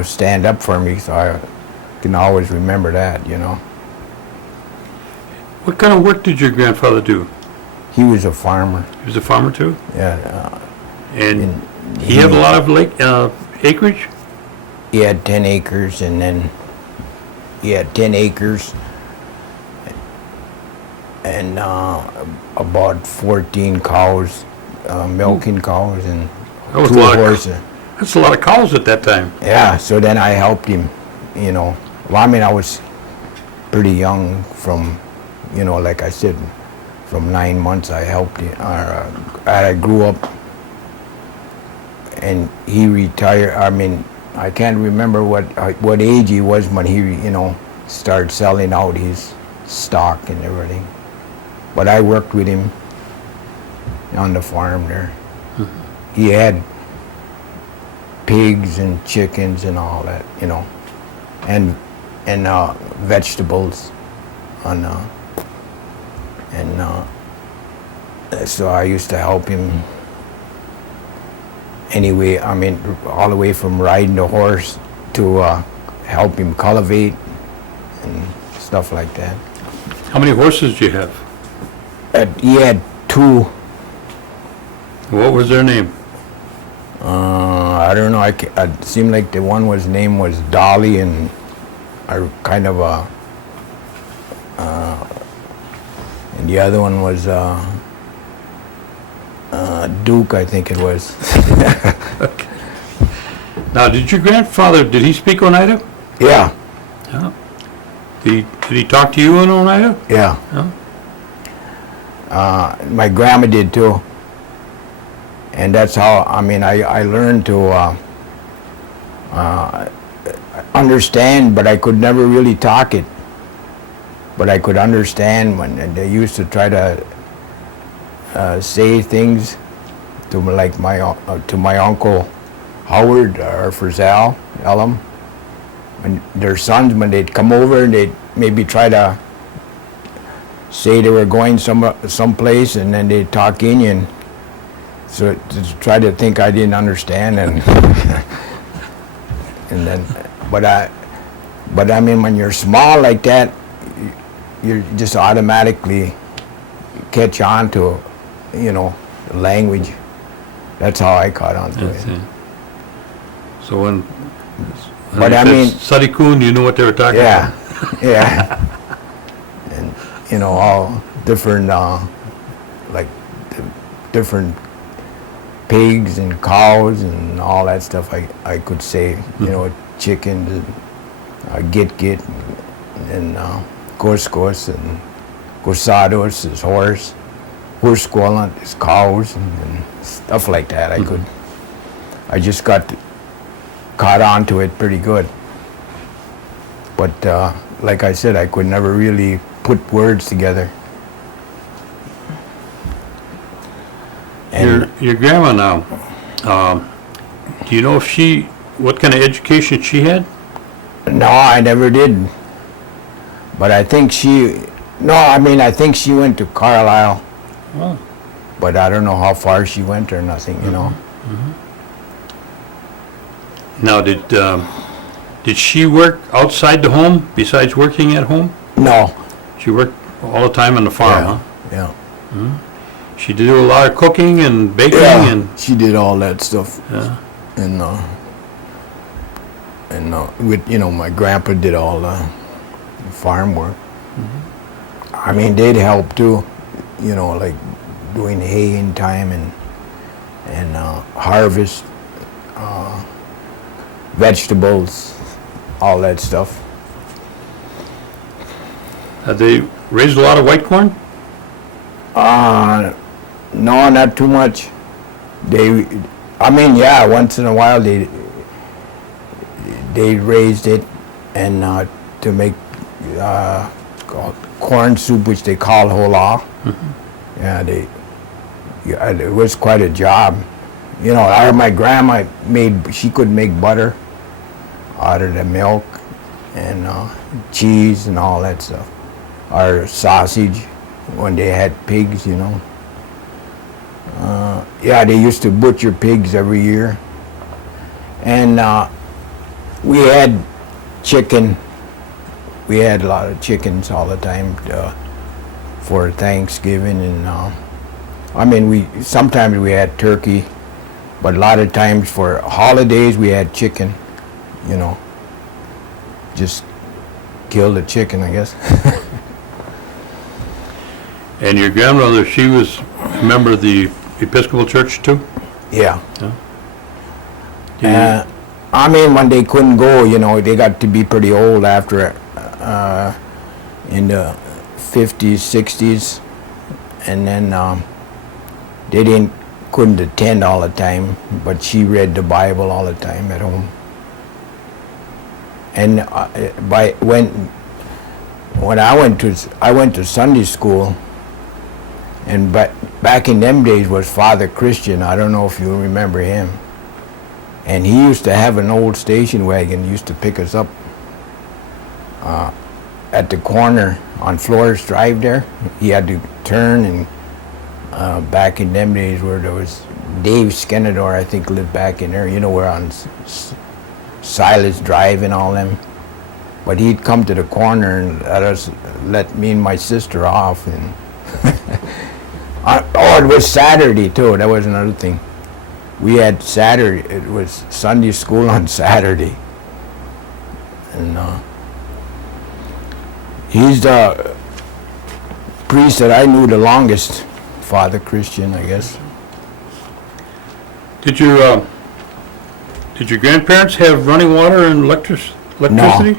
stand up for me, so I can always remember that, What kind of work did your grandfather do? He was a farmer, He was a farmer too? yeah. And he had a lot of acreage? He had 10 acres, and then he had 10 acres and about 14 cows, milking cows, and That was a 2 lot of horses. That's a lot of cows at that time. Yeah, so then I helped him, Well, I mean, I was pretty young from, like I said, from 9 months I helped him. I grew up, and he retired. I mean, I can't remember what age he was when he, started selling out his stock and everything. But I worked with him on the farm there. He had pigs and chickens and all that, and vegetables so I used to help him anyway. I mean, all the way from riding the horse to help him cultivate and stuff like that. How many horses did you have? He had 2. What was their name? I don't know. It seemed like the one name was Dolly, and I kind of and the other one was Duke, I think it was. Okay. Now, did your grandfather, did he speak Oneida? Yeah, Yeah. Did he talk to you in Oneida? yeah. Yeah. My grandma did too, and that's how. I mean, I learned to understand, but I could never really talk it. But I could understand when they used to try to say things to my uncle Howard or Frizzell, Elam, when their sons, when they'd come over and they'd maybe try to say they were going someplace, and then they'd talk Indian, so to try to think I didn't understand, and and then but I mean, when you're small like that, you just automatically catch on to the language. That's how I caught on to That's it. it. So when But I mean, Sadikun, you knew what they were talking yeah, about? yeah, and all different different pigs and cows and all that stuff. I could say, chickens and git and gos and gosados is horse squallant is cows and stuff like that. I just caught on to it pretty good. But like I said, I could never really put words together. And Your grandma now, do you know what kind of education she had? no, I never did. But I think I think she went to Carlisle, Oh. but I don't know how far she went or nothing, Now, did she work outside the home besides working at home? No. She worked all the time on the farm, huh? Yeah. She did a lot of cooking and baking Yeah, and she did all that stuff. yeah. And with my grandpa did all the farm work. I mean, they'd help too, like doing hay in time and harvest vegetables, all that stuff. Had they raised a lot of white corn? No, not too much. Once in a while they raised it, and to make corn soup, which they call hola. Yeah, it was quite a job. My grandma she could make butter out of the milk and cheese and all that stuff, or sausage when they had pigs. They used to butcher pigs every year, and We had chicken. We had a lot of chickens all the time for Thanksgiving, and I mean, sometimes we had turkey, but a lot of times for holidays we had chicken. You know, just kill the chicken, I guess. And your grandmother, she was a member of the Episcopal Church too? Yeah. Do you- I mean, when they couldn't go, you know, they got to be pretty old after in the 50s, 60s, and then they couldn't attend all the time, but she read the Bible all the time at home. And when I went to Sunday school, and back in them days was Father Christian. I don't know if you remember him. And he used to have an old station wagon, used to pick us up at the corner on Flores Drive there. He had to turn, and back in them days where there was Dave Skenador, I think, lived back in there. You know, we're on Silas Drive and all them. But he'd come to the corner and let me and my sister off. And it was Saturday too. That was another thing. We had Saturday. It was Sunday school on Saturday, and he's the priest that I knew the longest, Father Christian, I guess. Did your grandparents have running water and electricity?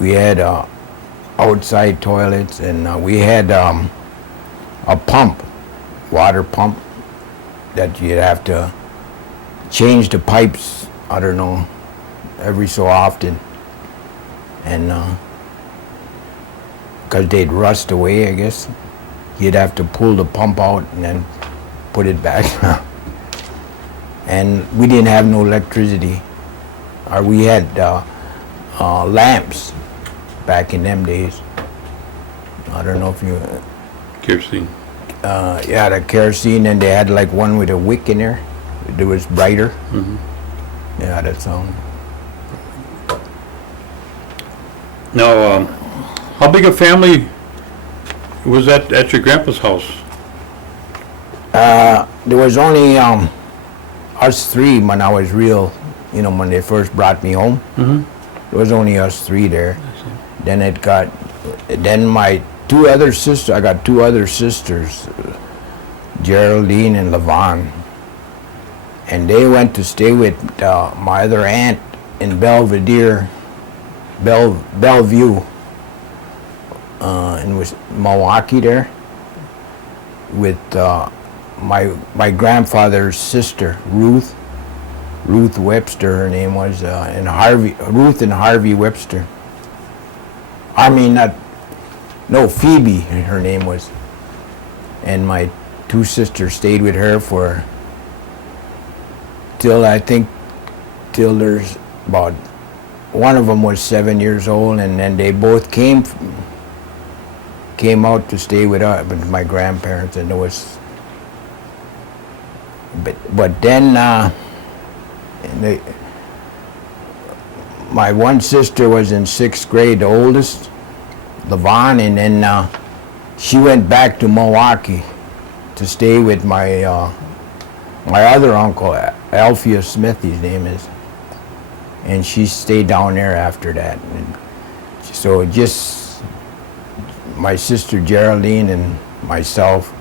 We had outside toilets, and we had a pump, water pump, that you'd have to change the pipes, I don't know, every so often. And because they'd rust away, I guess, you'd have to pull the pump out and then put it back. And we didn't have no electricity. Or we had lamps back in them days. I don't know if you... Kerosene. Yeah, the kerosene, and they had like one with a wick in there. It was brighter. Mm-hmm. Yeah, that's Now, how big a family was that at your grandpa's house? there was only us three when I was real, you know, when they first brought me home. Mm-hmm. There was only us three there. Then my two other sisters, I got two other sisters, Geraldine and Levon. And they went to stay with my other aunt in Bellevue, in Milwaukee there, with my grandfather's sister, Ruth Webster, her name was, Ruth and Harvey Webster. I mean, Phoebe, her name was. And my two sisters stayed with her till there's about, one of them was 7 years old, and then they both came out to stay with my grandparents, and it was, but then my one sister was in 6th grade, the oldest, Levon, and then she went back to Milwaukee to stay with my other uncle, Alpheus Smith, his name is, and she stayed down there after that. And so just my sister Geraldine and myself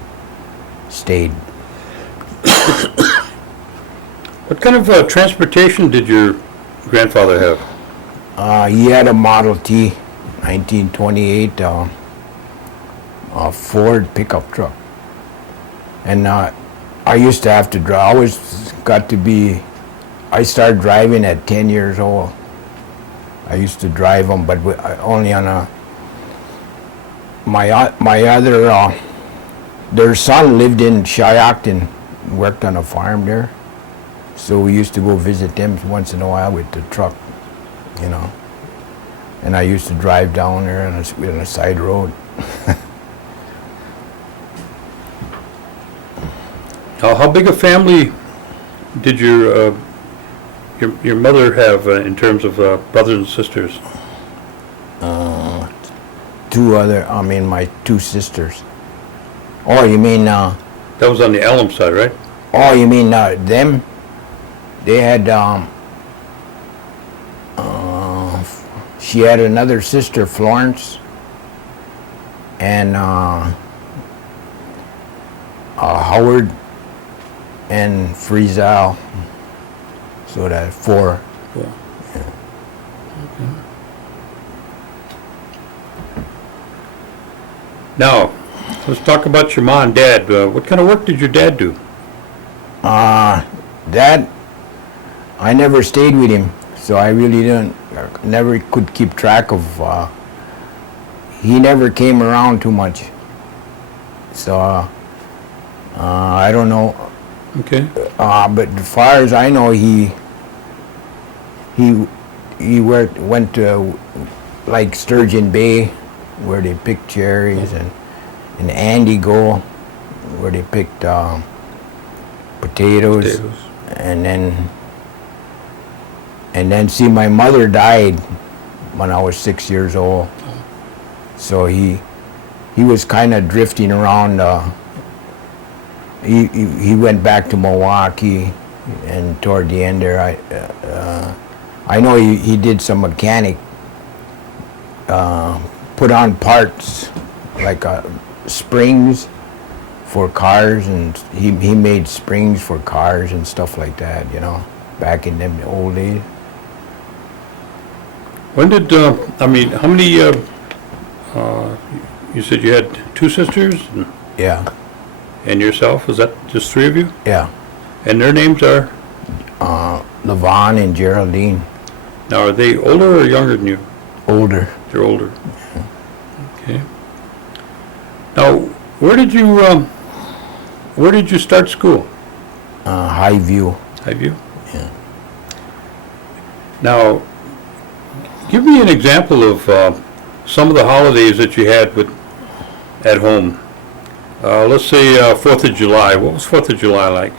stayed. What kind of transportation did your grandfather have? He had a Model T, 1928 Ford pickup truck. And I used to have to drive. I started driving at 10 years old. I used to drive them, but only on my other, their son lived in Shiocton, worked on a farm there. So we used to go visit them once in a while with the truck, you know. And I used to drive down there on a side road. How big a family did your your mother have in terms of brothers and sisters? My two sisters. Oh, you mean, That was on the Alum side, right? oh, you mean, them? They had, she had another sister, Florence, and, Howard and Friesel. So that four. Cool. Okay. Now, let's talk about your mom and dad. What kind of work did your dad do? That, I never stayed with him, so I really never could keep track of, he never came around too much. So, I don't know, Okay. but as far as I know, he went to, like, Sturgeon Bay, where they picked cherries, and Andigo, where they picked, potatoes. And then see, my mother died when I was 6 years old. So he was kind of drifting around. He went back to Milwaukee, and toward the end there, I know he did some mechanic, put on parts like springs for cars, and he made springs for cars and stuff like that, back in them old days. When did, how many, you said you had two sisters Yeah, and yourself? Is that just three of you? yeah. And their names are? Levon and Geraldine, Now, are they older or younger than you? older. They're older. Okay. Now, where did you start school? Highview. Highview? Yeah. Now, give me an example of some of the holidays that you had at home. Let's say 4th of July. What was 4th of July like?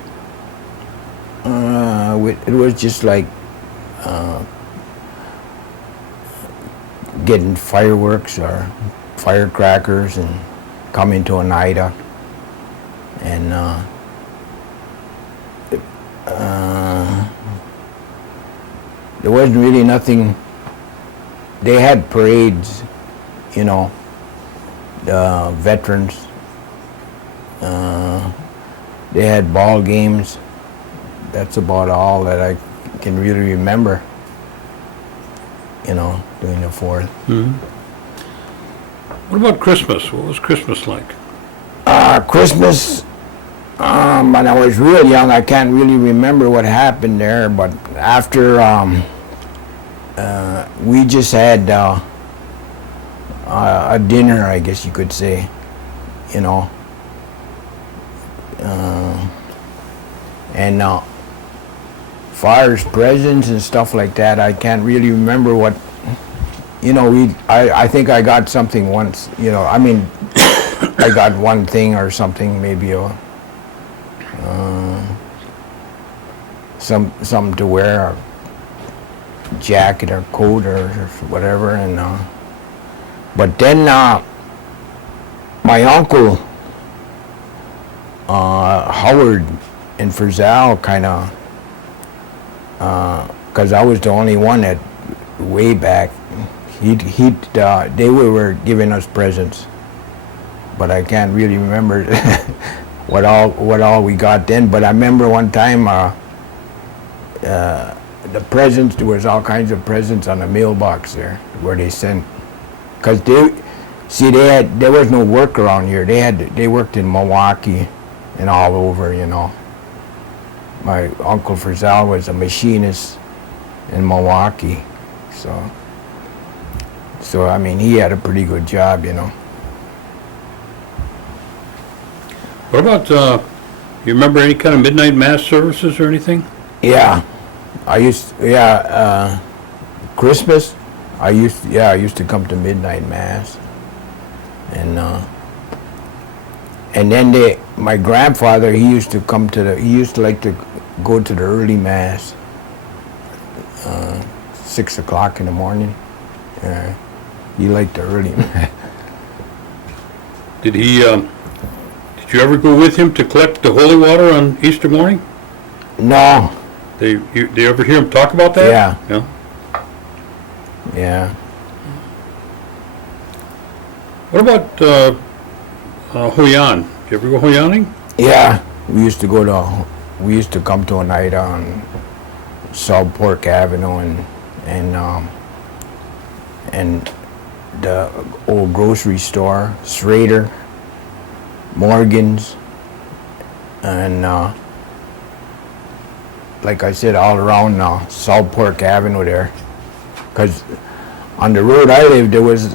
It was just like getting fireworks or firecrackers and coming to Oneida. And there wasn't really nothing. They had parades, the veterans. They had ball games. That's about all that I can really remember, doing the 4th. What about Christmas? What was Christmas like? Christmas, when I was real young, I can't really remember what happened there, but after, we just had a dinner, I guess you could say, and far as presents and stuff like that, I can't really remember what, I think I got something once, I got one thing or something, maybe something to wear, a jacket or coat or whatever, and but then my uncle Howard and Friesel kind of, because I was the only one that way back, they were giving us presents, but I can't really remember what all we got then. But I remember one time the presents, there was all kinds of presents on the mailbox there where they sent, because there was no work around here. They worked in Milwaukee and all over, My Uncle Friesel was a machinist in Milwaukee, so he had a pretty good job, What about, you remember any kind of midnight mass services or anything? Yeah, Christmas, I used to come to midnight mass, and then my grandfather, he used to like to go to the early mass, 6 o'clock in the morning. He liked the early. Did he, did you ever go with him to collect the holy water on Easter morning? No. Did you ever hear him talk about that? Yeah. Yeah. Yeah. What about Hoyan? Did you ever go Hoyaning? Yeah. We used to come to a night on South Pork Avenue and the old grocery store, Schrader, Morgan's, and like I said, all around South Pork Avenue there. Because on the road I lived, there was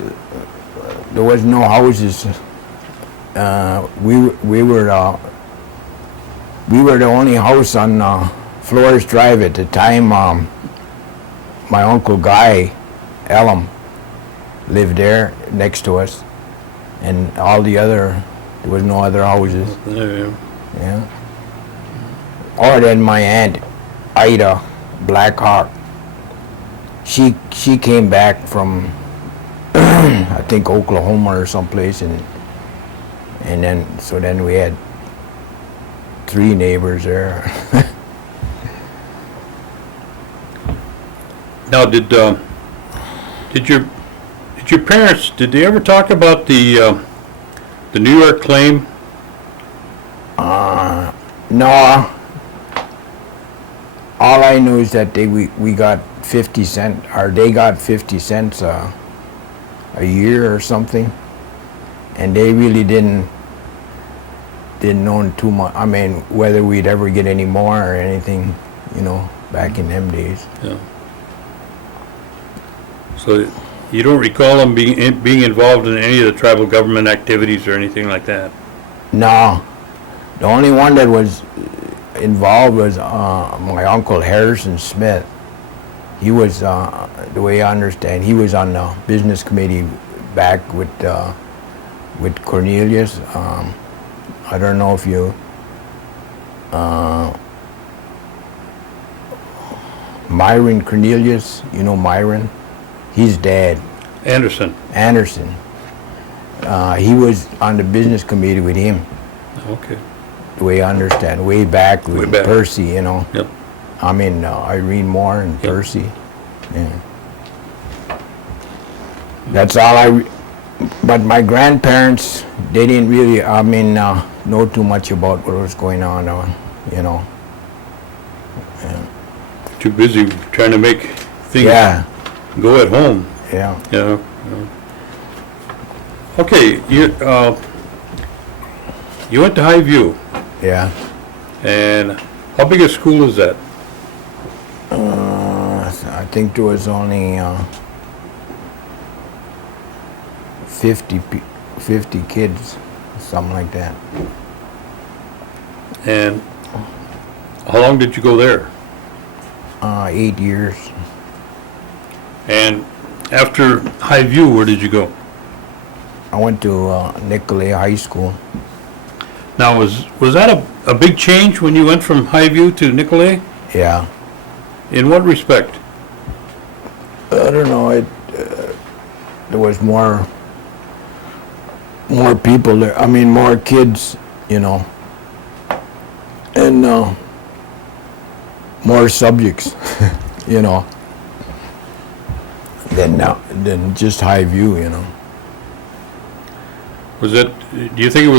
no houses. We were the only house on Flores Drive at the time. My Uncle Guy Elam lived there next to us, and there was no other houses. Yeah. Yeah. Or then my aunt Ida Blackhawk. She came back from I think Oklahoma or someplace, and then we had 3 neighbors there. Now, did your parents, did they ever talk about the New York claim? No. All I knew is that we got 50 cents, or they got 50 cents a year or something, and they really didn't know too much. I mean, whether we'd ever get any more or anything, back in them days. Yeah. So you don't recall them being involved in any of the tribal government activities or anything like that? No. The only one that was involved was my uncle Harrison Smith. He was, the way I understand, he was on the business committee back with Cornelius. I don't know if you, Myron Cornelius, Myron? His dad. Anderson. He was on the business committee with him. Okay. The way I understand, way back with Percy, Yep. I mean, Irene Moore and Yep. Percy. Yeah. That's all but my grandparents, they didn't really, know too much about what was going on, Yeah. Too busy trying to make things Yeah, go at home. yeah. Yeah. Okay, you went to Highview, Yeah. and how big a school is that? I think there was only 50 kids, something like that. And how long did you go there? 8 years. And after Highview, where did you go? I went to Nicolay High School. Now, was that a big change when you went from Highview to Nicolay? Yeah. In what respect? I don't know. There was more people there. I mean, more kids, and more subjects, than just Highview, Do you think it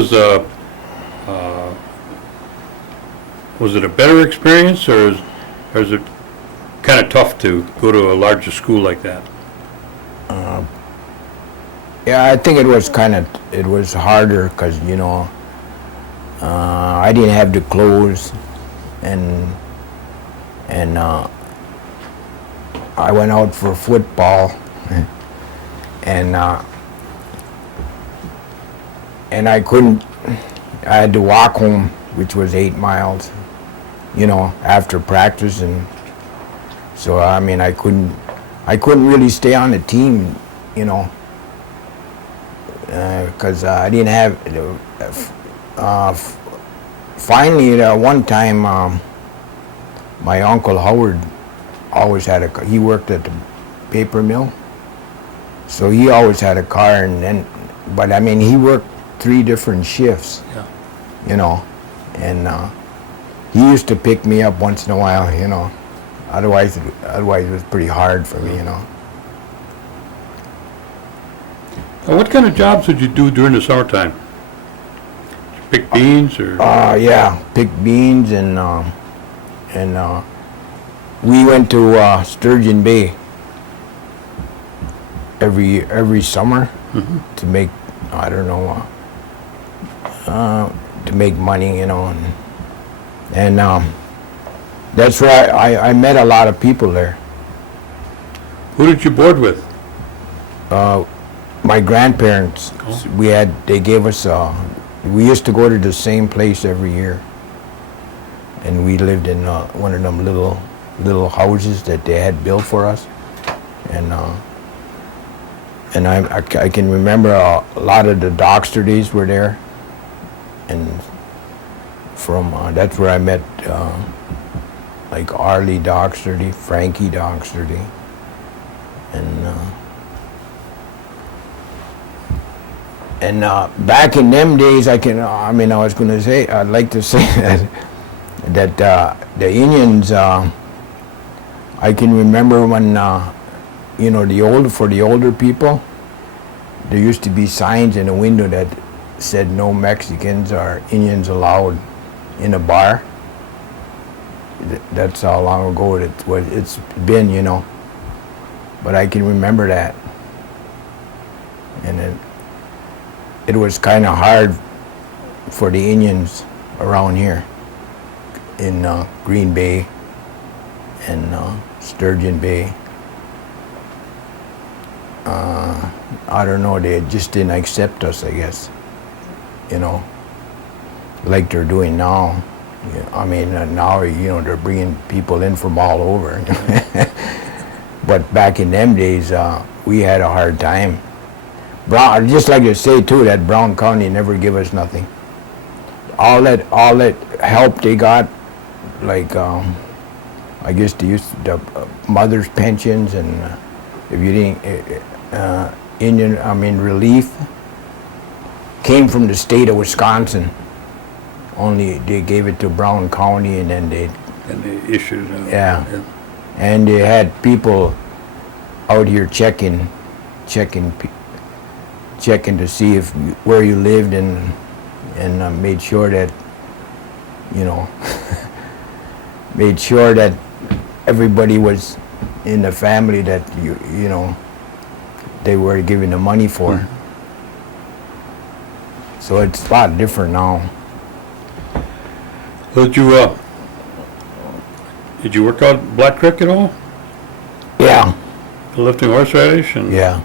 was it a better experience, or is it kind of tough to go to a larger school like that? Yeah, I think it was harder because, I didn't have the clothes, and I went out for football, and I had to walk home, which was 8 miles, after practice, and so, I couldn't really stay on the team, because I didn't have, finally, one time, my Uncle Howard, always had a car. He worked at the paper mill, so he always had a car. And then, but I mean, he worked 3 different shifts, Yeah. you know, and he used to pick me up once in a while, you know. Otherwise it was pretty hard for me, you know. Now, what kind of jobs would you do during the summertime? Did you pick beans or? Yeah, pick beans and we went to Sturgeon Bay every summer to make, I don't know, to make money, you know, and that's where I met a lot of people there. Who did you board with? My grandparents, Oh. they gave us, we used to go to the same place every year. And we lived in one of them little houses that they had built for us. And I can remember a lot of the Dockster days were there. And from, that's where I met, like Arlie Dockster, Frankie Dockster, and back in them days, I was going to say, I'd like to say that the Indians, I can remember when, you know, for the older people, there used to be signs in the window that said no Mexicans or Indians allowed in a bar. That's how long ago it's been, you know. But I can remember that. And it was kind of hard for the Indians around here in Green Bay and Sturgeon Bay. I don't know, they just didn't accept us, I guess, you know, like they're doing now. Yeah, I mean, now, you know, they're bringing people in from all over. But back in them days, we had a hard time. I'd just like to say, too, that Brown County never give us nothing. All that help they got, like, I guess they used the mother's pensions, and if you didn't, relief, came from the state of Wisconsin. Only they gave it to Brown County, and then they issued. Yeah. And they had people out here checking to see where you lived, and made sure that, you know, made sure that everybody was in the family that you know they were giving the money for. So it's a lot different now. Did you work out Black Creek at all? Yeah. Lifting horseradish and Yeah.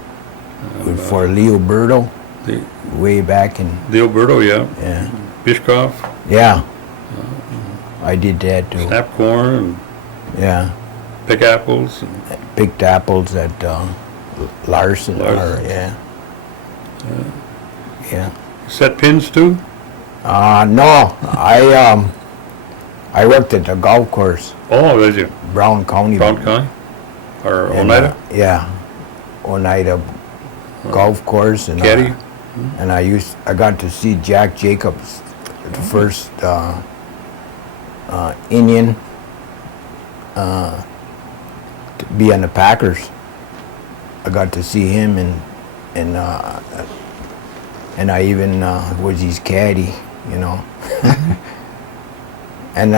For Leo Berto, the way back in, Alberto, yeah, yeah. Bishkoff, Yeah. I did that too. snap corn, and Yeah. pick apples. And Picked apples at Larson. Larson. Yeah. Yeah. set pins too. No, I worked at the golf course, Oh, did you? Brown County. Brown County or and, Oneida? Yeah. Oneida golf course, and Caddy? and I got to see Jack Jacobs, the first Indian to be on the Packers. I got to see him, and I even was his caddy, you know. And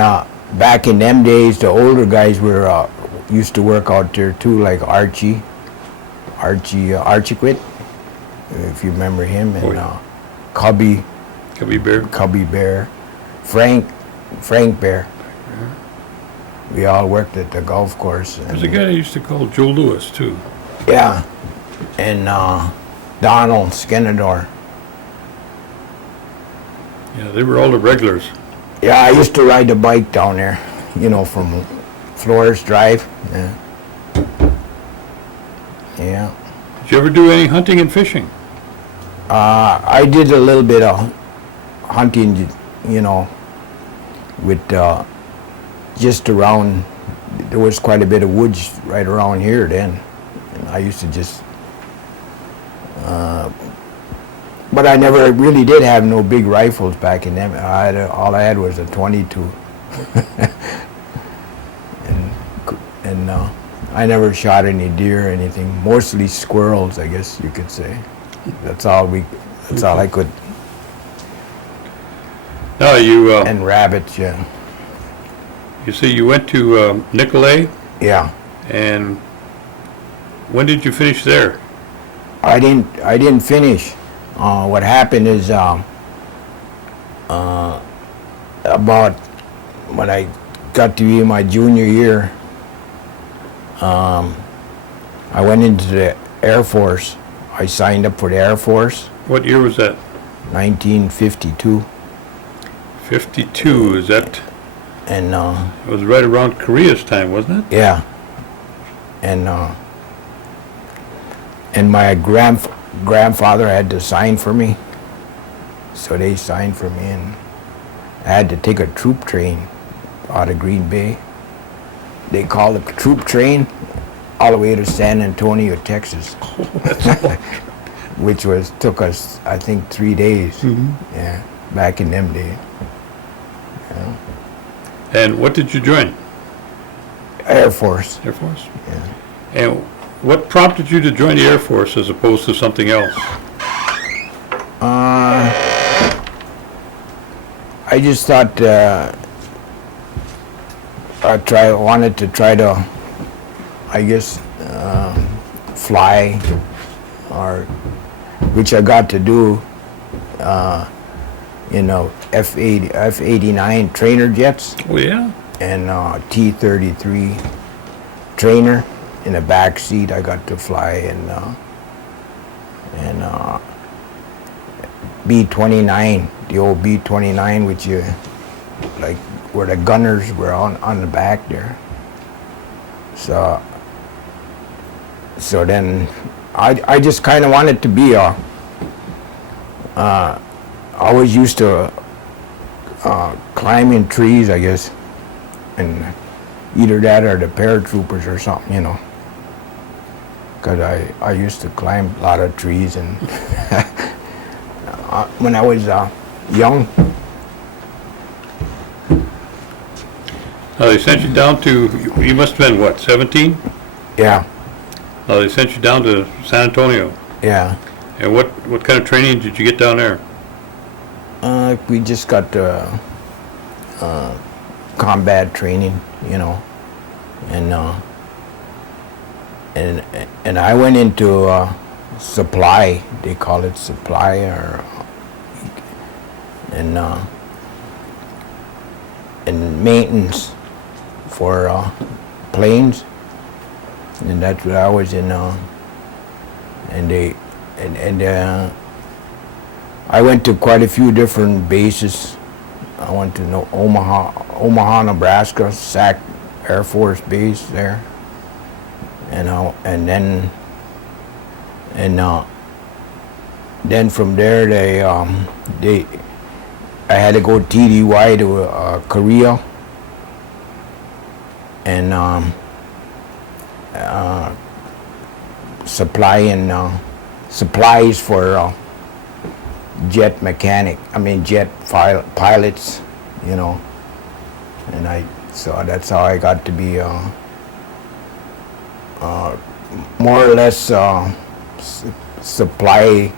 back in them days, the older guys were used to work out there too, like Archie Quit, if you remember him, and Oh, yeah. Cubby Bear. Frank Bear. We all worked at the golf course. There's a guy I used to call Joe Lewis too. Yeah, and Donald Skenador. Yeah, they were all the regulars. Yeah, I used to ride the bike down there, you know, from Flores Drive. Yeah. Yeah. Did you ever do any hunting and fishing? I did a little bit of hunting, you know, with just around there was quite a bit of woods right around here then, and I used to just. But I never really did have no big rifles back in them. All I had was a 22, and I never shot any deer or anything. Mostly squirrels, I guess you could say. That's all I could. Now, And rabbits, yeah. you see, you went to Nicolay, Yeah. and when did you finish there? I didn't finish. What happened is about when I got to be my junior year, I went into the Air Force. I signed up for the Air Force, What year was that? 1952, 52, is that, and it was right around Korea's time, wasn't it? yeah, and my grandfather had to sign for me, so they signed for me, and I had to take a troop train out of Green Bay. They called it troop train all the way to San Antonio, Texas, which took us, I think, 3 days. Yeah, back in them days. And what did you join? Air Force. Air Force? Yeah. And what prompted you to join the Air Force as opposed to something else? I just thought wanted to try to, I guess, fly, or which I got to do, F-89 trainer jets Oh, yeah? and T-33 trainer in the back seat. I got to fly, and B-29, the old B-29, which you like where the gunners were on the back there. So then I just kind of wanted to be I always used to climb in trees, I guess, and either that or the paratroopers or something, because I used to climb a lot of trees, and when I was young. Now, they sent you down to, you must have been, what, 17? Yeah, Now, they sent you down to San Antonio. yeah. And what kind of training did you get down there? We just got combat training, and I went into supply. They call it supply, and maintenance for planes, and that's what I was in. I went to quite a few different bases. I went to Omaha, Nebraska, Sac Air Force Base there, and then from there I had to go TDY to Korea, and supplies for jet pilots, and so that's how I got to be more or less supply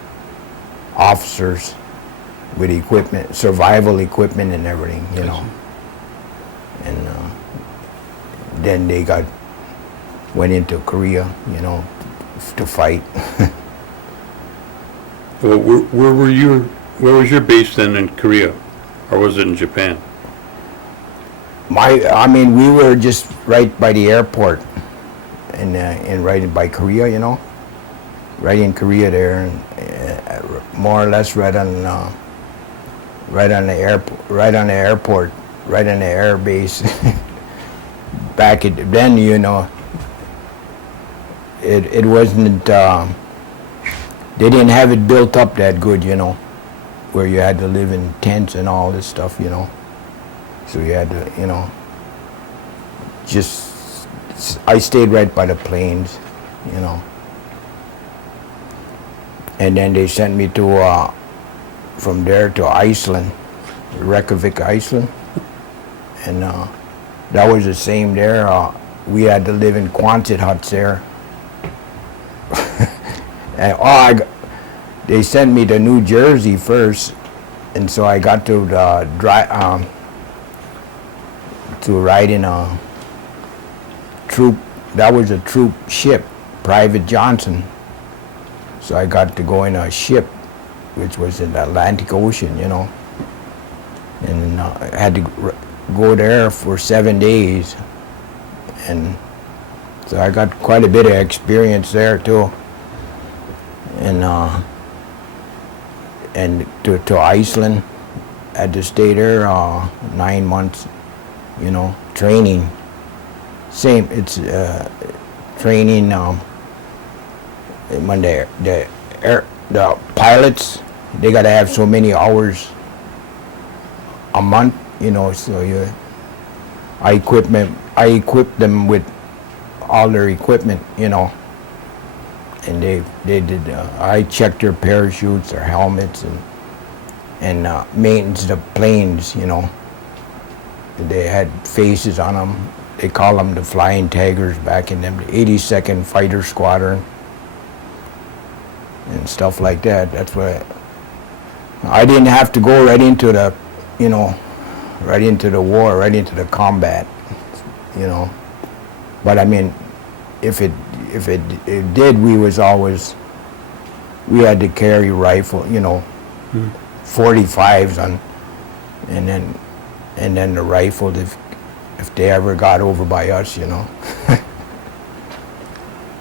officers with equipment, survival equipment and everything, and then they went into Korea, to fight. Well, where was your base then in Korea? Or was it in Japan? We were just right by the airport, and right by Korea, right in Korea there, and more or less right on the airport, right on the air base. Back then, it wasn't. They didn't have it built up that good, where you had to live in tents and all this stuff, So you had to, just I stayed right by the plains, you know. And then they sent me to, from there to Iceland, Reykjavik, Iceland. And that was the same there. We had to live in Quonset huts there. And, they sent me to New Jersey first, and so I got to ride in a troop. That was a troop ship, Private Johnson. So I got to go in a ship, which was in the Atlantic Ocean, you know. And I had to go there for 7 days. And so I got quite a bit of experience there too. And to Iceland, had to stay there 9 months, you know, training. Same, it's training. When the pilots, they got to have so many hours a month, you know. So I equipped them with all their equipment, you know. And they did. I checked their parachutes, their helmets, and maintenance the planes, you know. They had faces on them. They call them the Flying Tigers back in them, the 82nd Fighter Squadron. And stuff like that. That's what I didn't have to go right into the, you know, right into the war, right into the combat, you know. But I mean, if it did, we had to carry rifle, you know, 45s on, and then the rifle if they ever got over by us, you know.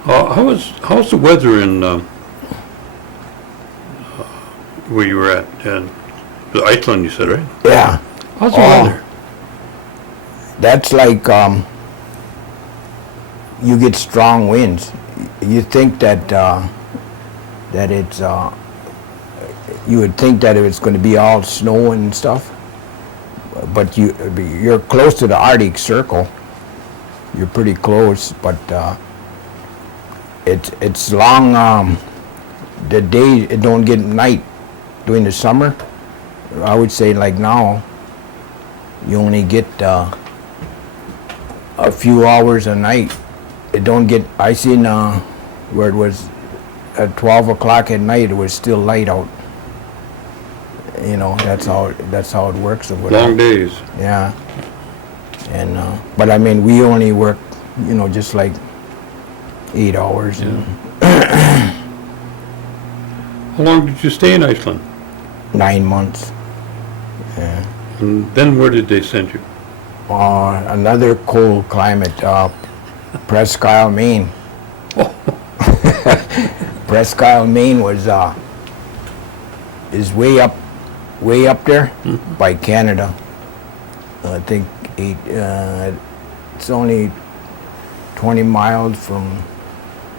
How's the weather in where you were at? Iceland, you said, right? Yeah. How's the weather? That's like you get strong winds. You think that it's you would think that it's going to be all snow and stuff, but you're close to the Arctic Circle. You're pretty close, but it's long. The day it don't get night during the summer. I would say like now, you only get a few hours a night. It don't get. I seen where it was at 12 o'clock at night. It was still light out. You know, that's how it works. Or whatever. Long days. Yeah. And but I mean, we only work, you know, just like 8 hours. Yeah. How long did you stay in Iceland? 9 months. Yeah. And then where did they send you? Another cold climate, Presque Isle, Maine. Presque Isle, Maine is way up there by Canada. I think it's only 20 miles from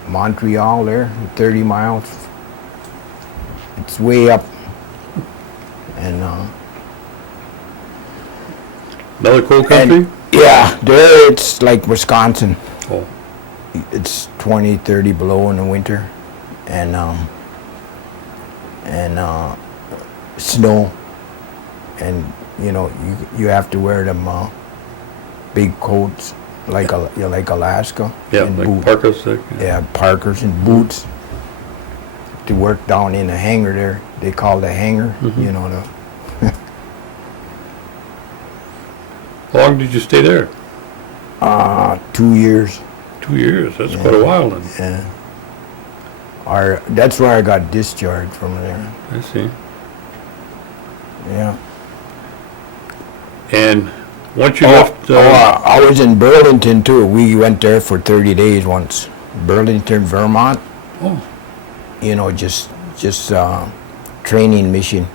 Montreal there, 30 miles. It's way up. And Another cold country? yeah, there it's like Wisconsin. Oh. It's 20, 30 below in the winter, and snow, and you know you have to wear them big coats like Alaska. Yeah, and like boots. parkas. Yeah, parkers and boots to work down in the hangar there. They call the hangar, you know. How long did you stay there? 2 years. 2 years. That's quite a while then. Yeah. That's where I got discharged from there. I see. Yeah. And once you left... I was in Burlington too. We went there for 30 days once. Burlington, Vermont. Oh. You know, just training mission,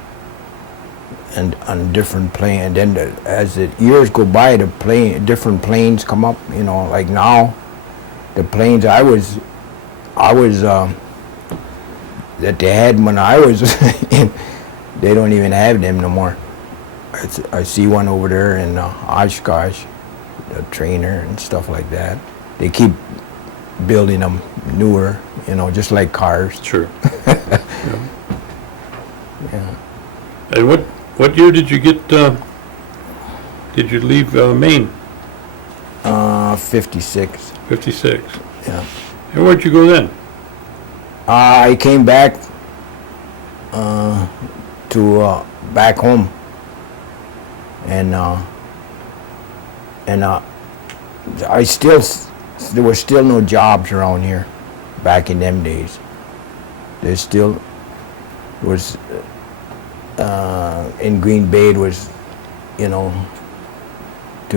and on different plane. And then as the years go by, different planes come up. You know, like now, the planes I was that they had when I was in, they don't even have them no more. I see one over there in Oshkosh, a trainer and stuff like that. they keep building them newer, just like cars. Sure. Yeah. And what year did you get, did you leave Maine? 56. 56. Yeah. And where'd you go then? I came back to back home, and I still there were still no jobs around here back in them days. There still was in Green Bay. It was, to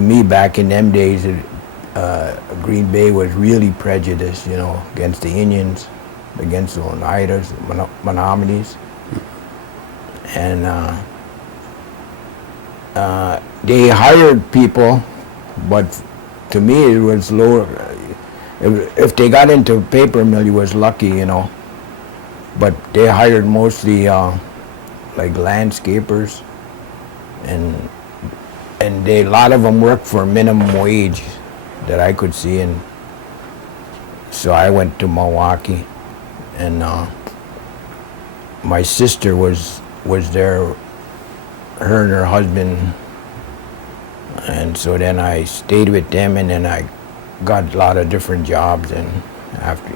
me back in them days, Green Bay was really prejudiced, against the Indians, against the Oneidas, Menominees, and they hired people, but to me it was lower. If they got into paper mill, you was lucky, but they hired mostly like landscapers, and a lot of them worked for minimum wage that I could see, and so I went to Milwaukee, and my sister was there, her and her husband, and so then I stayed with them, and then I got a lot of different jobs, and after,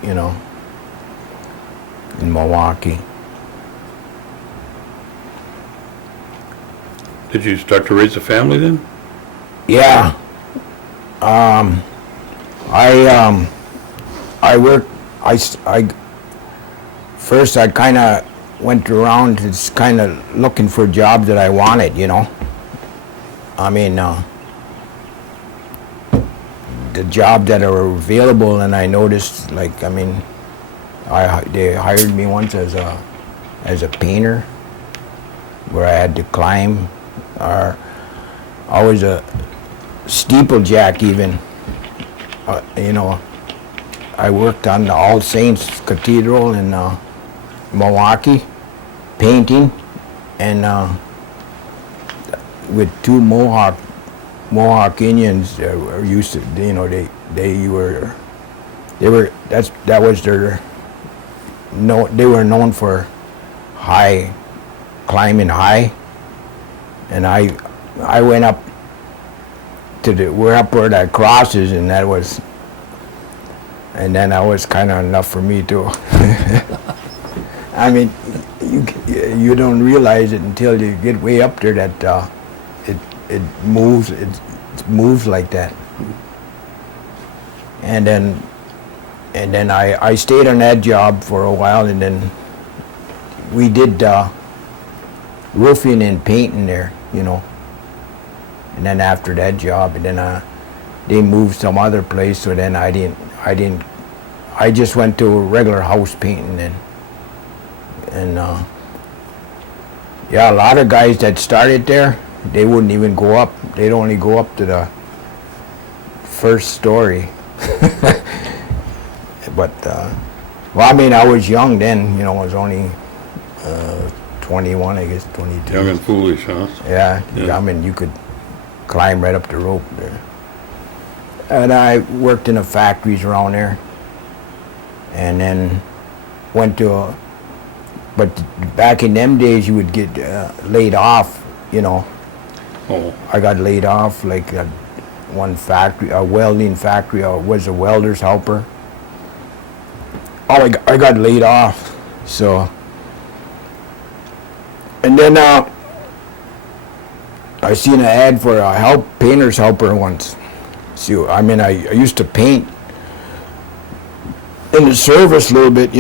in Milwaukee. Did you start to raise a family then? Yeah. I worked, first I kind of went around just kind of looking for jobs that I wanted, I mean, the jobs that are available, and I noticed, they hired me once as a painter, where I had to climb, or I was a steeplejack even, I worked on the All Saints Cathedral in Milwaukee, painting, and with two Mohawk Indians were used to, that was their, no, they were known for climbing high, and I went up to we're up where that crosses, and that was, and then that was kind of enough for me too. I mean, you don't realize it until you get way up there that it moves like that. And then I stayed on that job for a while, and then we did roofing and painting there, And then after that job, and then they moved some other place, so then I just went to regular house painting then. And yeah, a lot of guys that started there, they wouldn't even go up. They'd only go up to the first story. But well, I mean, I was young then, I was only 21, I guess, 22. Young and foolish, huh? Yeah, I mean, you could climb right up the rope there. And I worked in the factories around there, and then went to but back in them days, you would get laid off, Oh. I got laid off, like at one factory, a welding factory. I was a welder's helper. I got laid off, so. And then I seen an ad for a painter's helper once. So, I mean, I used to paint in the service a little bit,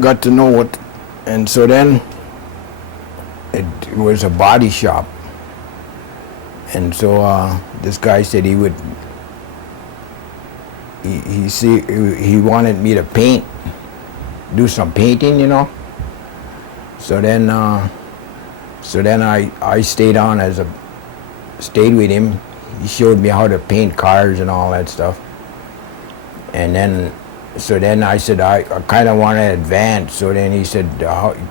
got to know what, and so then it was a body shop. And so this guy said he would, he wanted me to paint, do some painting, So then I stayed on stayed with him. He showed me how to paint cars and all that stuff. And then, so then I said, I kind of want to advance. So then he said,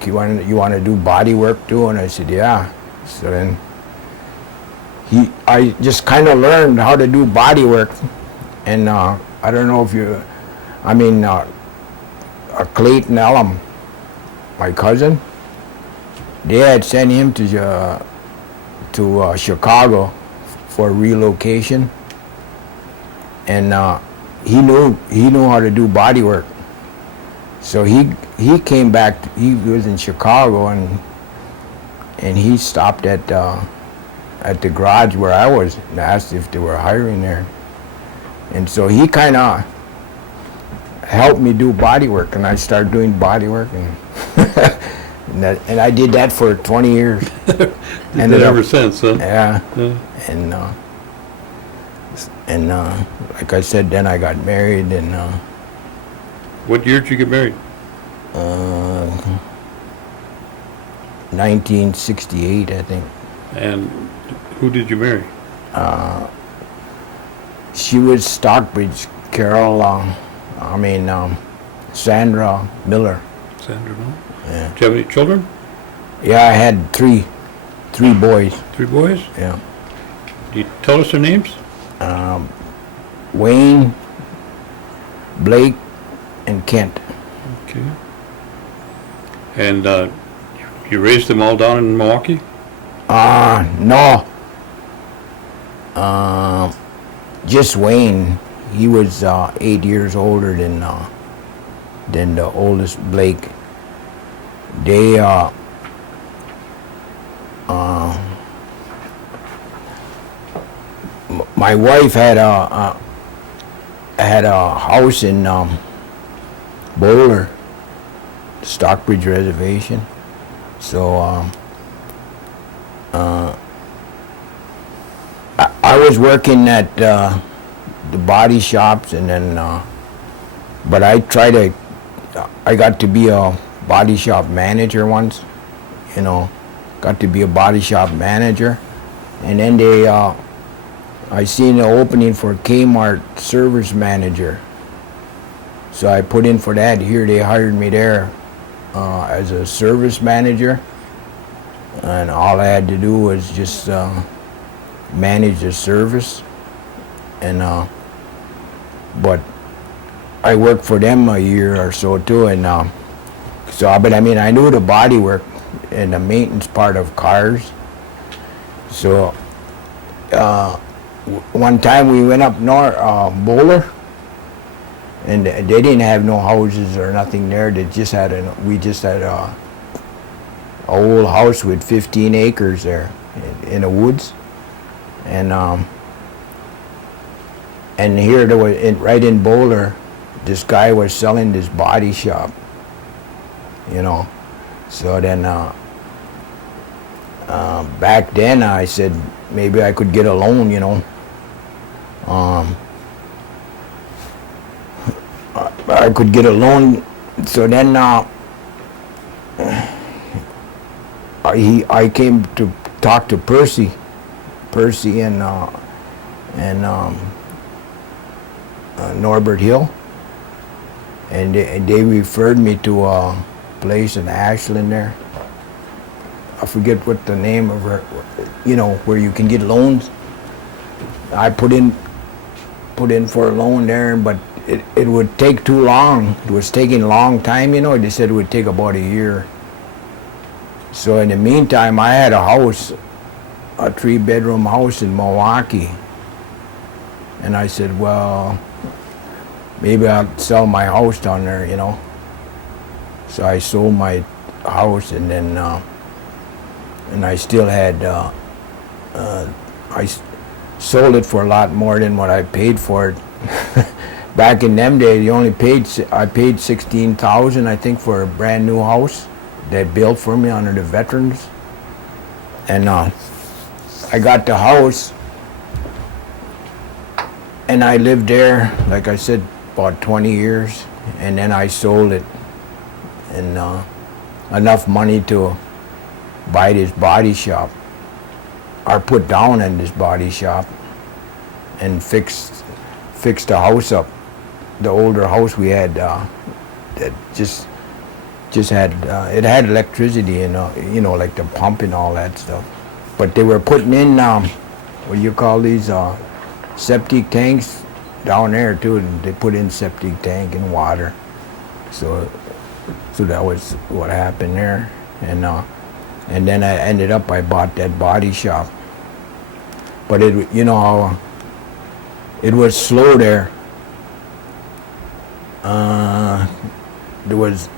you want to do body work too? And I said, yeah. So then I just kind of learned how to do body work, and I don't know if you, I mean, Clayton Ellum, my cousin, they had sent him to Chicago for relocation, and he knew how to do body work. So he came back. He was in Chicago, and he stopped at the garage where I was and asked if they were hiring there. And so he kind of helped me do body work, and I started doing body work, and and I did that for 20 years. Did that ever since, huh? Yeah, Yeah. and like I said, then I got married, and What year did you get married? 1968, I think. And who did you marry? She was Stockbridge, Carol, Sandra Miller. Sandra Miller? Yeah. Did you have any children? Yeah, I had three boys. 3 boys? Yeah. Can you tell us their names? Wayne, Blake, and Kent. Okay. And you raised them all down in Milwaukee? No. Just Wayne. He was 8 years older than the oldest Blake. They my wife had a house in Bowler, Stockbridge Reservation. So I was working at the body shops, and then but I got to be a body shop manager once, got to be a body shop manager, and then I seen an opening for Kmart service manager, so I put in for that. Here they hired me there as a service manager, and all I had to do was just manage the service, and but I worked for them a year or so too, and but I mean, I knew the body work and the maintenance part of cars. So one time we went up north, Bowler, and they didn't have no houses or nothing there. We just had a old house with 15 acres there in the woods, and here there was right in Bowler, this guy was selling this body shop, So then back then I said maybe I could get a loan, I could get a loan. So then I came to talk to Percy and Norbert Hill, and they referred me to a place in Ashland there. I forget what the name of her, where you can get loans. I put in for a loan there, but it would take too long. It was taking a long time, They said it would take about a year. So in the meantime, I had a house, a 3-bedroom house in Milwaukee. And I said, well, maybe I'll sell my house down there, So I sold my house, and then and I still had I sold it for a lot more than what I paid for it. Back in them days, I paid $16,000, I think, for a brand new house they built for me under the veterans. And I got the house, and I lived there, like I said, about 20 years, and then I sold it, and enough money to buy this body shop, or put down in this body shop, and fix the house up, the older house we had that just had it had electricity and like the pump and all that stuff, but they were putting in what do you call these septic tanks down there too, and they put in septic tank and water. So that was what happened there, and then I ended up, I bought that body shop. But it, you know how it was slow there. There was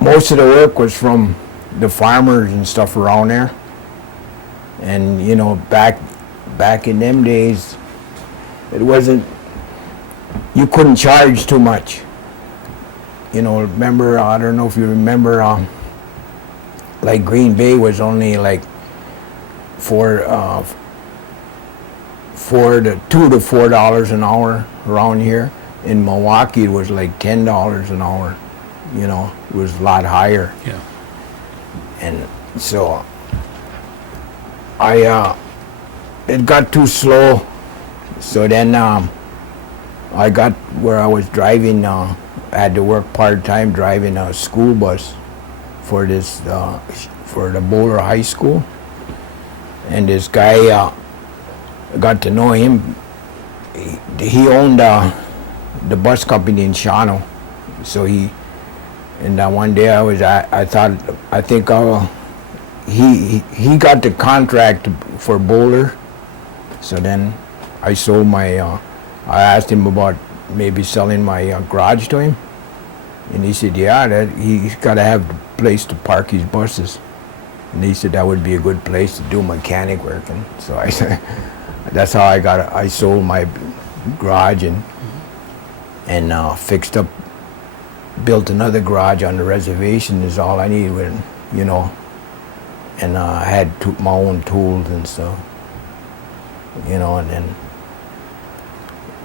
most of the work was from the farmers and stuff around there, and you know back in them days, it wasn't, you couldn't charge too much. You know, remember, I don't know if you remember, like Green Bay was only like $2 to $4 an hour around here. In Milwaukee, it was like $10 an hour. You know, it was a lot higher. Yeah. And so it got too slow. So then I got where I was driving. I had to work part-time driving a school bus for this for the Boulder High School. And this guy, got to know him. He owned the bus company in Shawano. So one day he got the contract for Boulder. So then I sold I asked him about maybe selling my garage to him. And he said, yeah, he's got to have a place to park his buses. And he said that would be a good place to do mechanic work. And so I said, that's how I sold my garage and fixed up, built another garage on the reservation is all I needed, you know. And I had my own tools and stuff, you know, and then,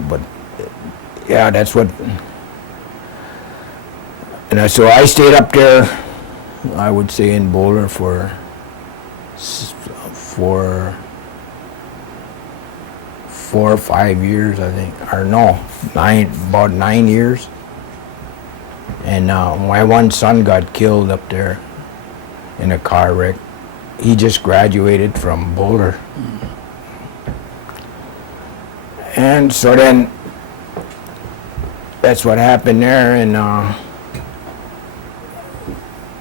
but yeah, that's what, and so I stayed up there, I would say in Boulder for 4 or 5 years, I think, or no, about 9 years. And my one son got killed up there in a car wreck. He just graduated from Boulder. And so then, that's what happened there,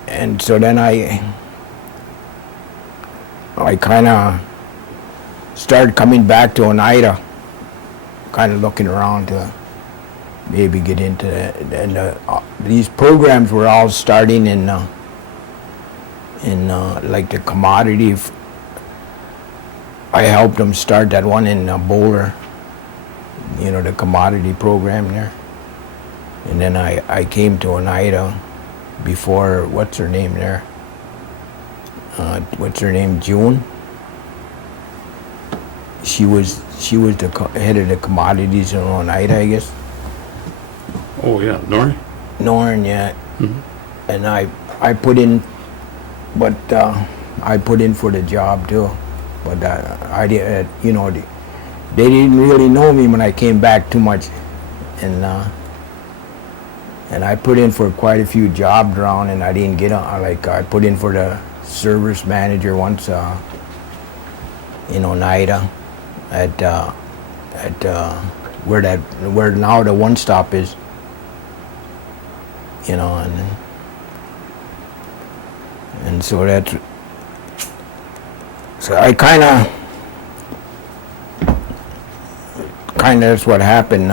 and so then I kind of started coming back to Oneida, kind of looking around to maybe get into that. And these programs were all starting in like the commodity. I helped them start that one in Boulder, you know, the commodity program there. And then I came to Oneida before, what's her name there? What's her name? June. She was the head of the commodities in Oneida, I guess. Oh yeah, Norrie? Norn, yeah. Mm-hmm. And I put in, but I put in for the job too. But I did, you know, they didn't really know me when I came back too much, and I put in for quite a few jobs around, and I didn't get on. Like I put in for the service manager once in Oneida at where now the One Stop is, you know, and so I kind of that's what happened.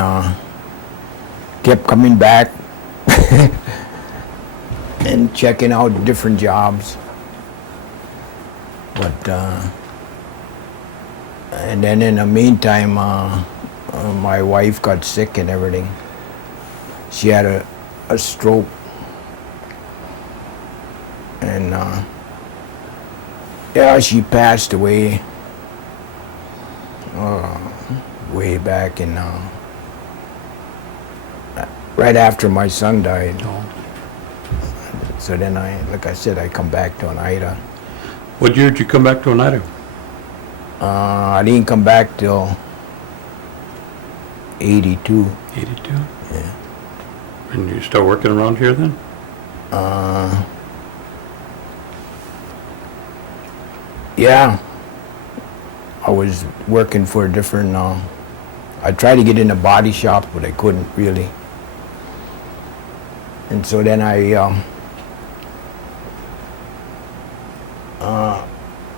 Kept coming back and checking out different jobs, but and then in the meantime, my wife got sick and everything. She had a stroke, and yeah, she passed away way back in right after my son died. Oh. So then like I said, I come back to Oneida. What year did you come back to Oneida? I didn't come back till 82. 82? Yeah. And you start working around here then? Yeah. I was working for different I tried to get in a body shop, but I couldn't really. And so then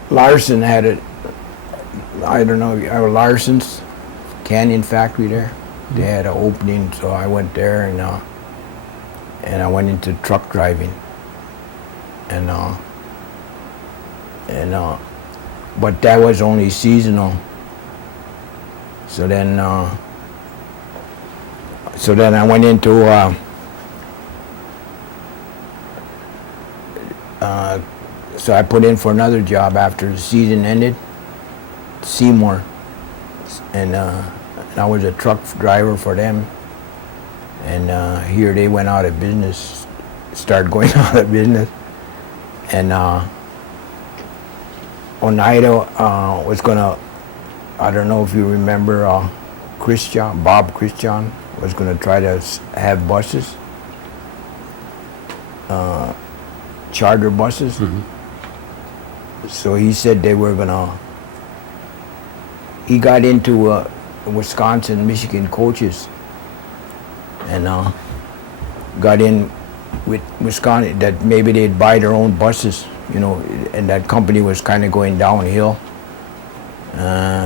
Larson had it, I don't know, Larson's Canyon Factory there. They had an opening, so I went there and I went into truck driving. But that was only seasonal. So then I went into so I put in for another job after the season ended, Seymour, and I was a truck driver for them. And here they went out of business, started going out of business, and Oneida was gonna, I don't know if you remember, Bob Christian was gonna try to have buses, charter buses. Mm-hmm. So he said they were gonna, he got into Wisconsin, Michigan coaches, and got in with Wisconsin that maybe they'd buy their own buses, you know, and that company was kind of going downhill.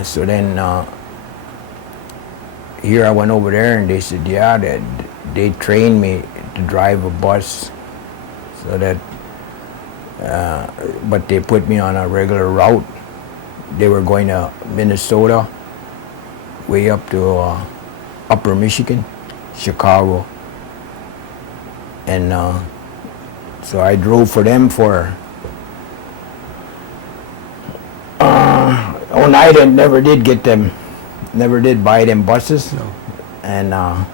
So then here I went over there and they said, yeah, they trained me to drive a bus, so that, but they put me on a regular route. They were going to Minnesota, way up to Upper Michigan, Chicago, and so I drove for them for Oneida never did buy them buses. No. And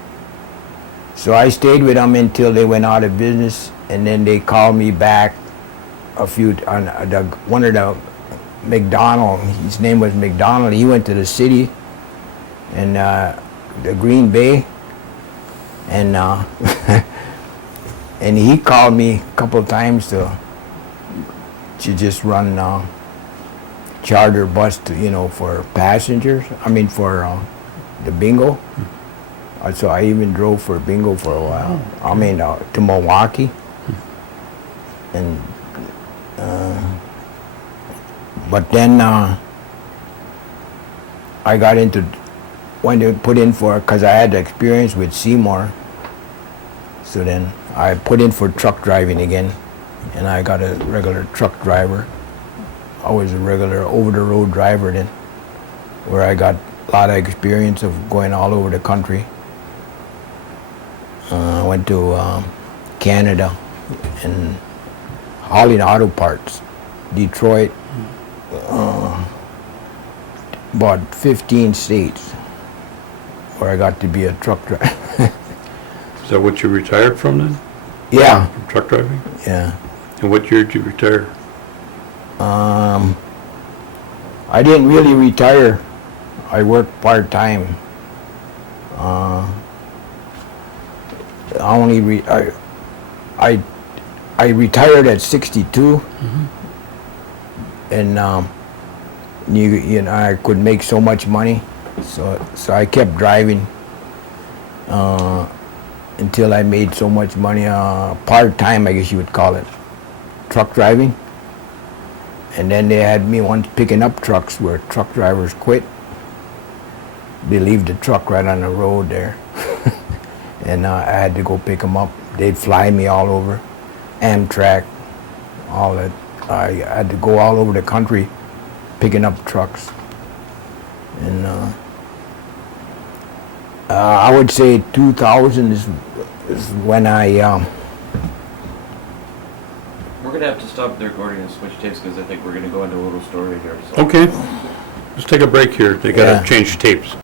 so I stayed with them until they went out of business, and then they called me back one of the McDonald, his name was McDonald, he went to the city and the Green Bay, and and he called me a couple of times to just run charter bus to, you know, for passengers, for the bingo. So I even drove for bingo for a while. To Milwaukee. And but then I got into, when they put in for, because I had the experience with Seymour, so then I put in for truck driving again, and I got a regular truck driver. I was a regular over-the-road driver then, where I got a lot of experience of going all over the country. I went to Canada and hauling auto parts, Detroit, about 15 states, where I got to be a truck driver. Is that what you retired from then? Yeah, From truck driving? yeah. And what year did you retire? I didn't really retire. I worked part-time. I retired at 62, Mm-hmm. and you know, I could make so much money, so I kept driving until I made so much money, part-time, I guess you would call it, truck driving. And then they had me once picking up trucks where truck drivers quit. They leave the truck right on the road there. And I had to go pick them up. They'd fly me all over, Amtrak, all that. I had to go all over the country picking up trucks. And I would say 2000 is when We're going to have to stop the recording and switch tapes because I think we're going to go into a little story here. So. Okay. Let's take a break here. They gotta Yeah. change tapes.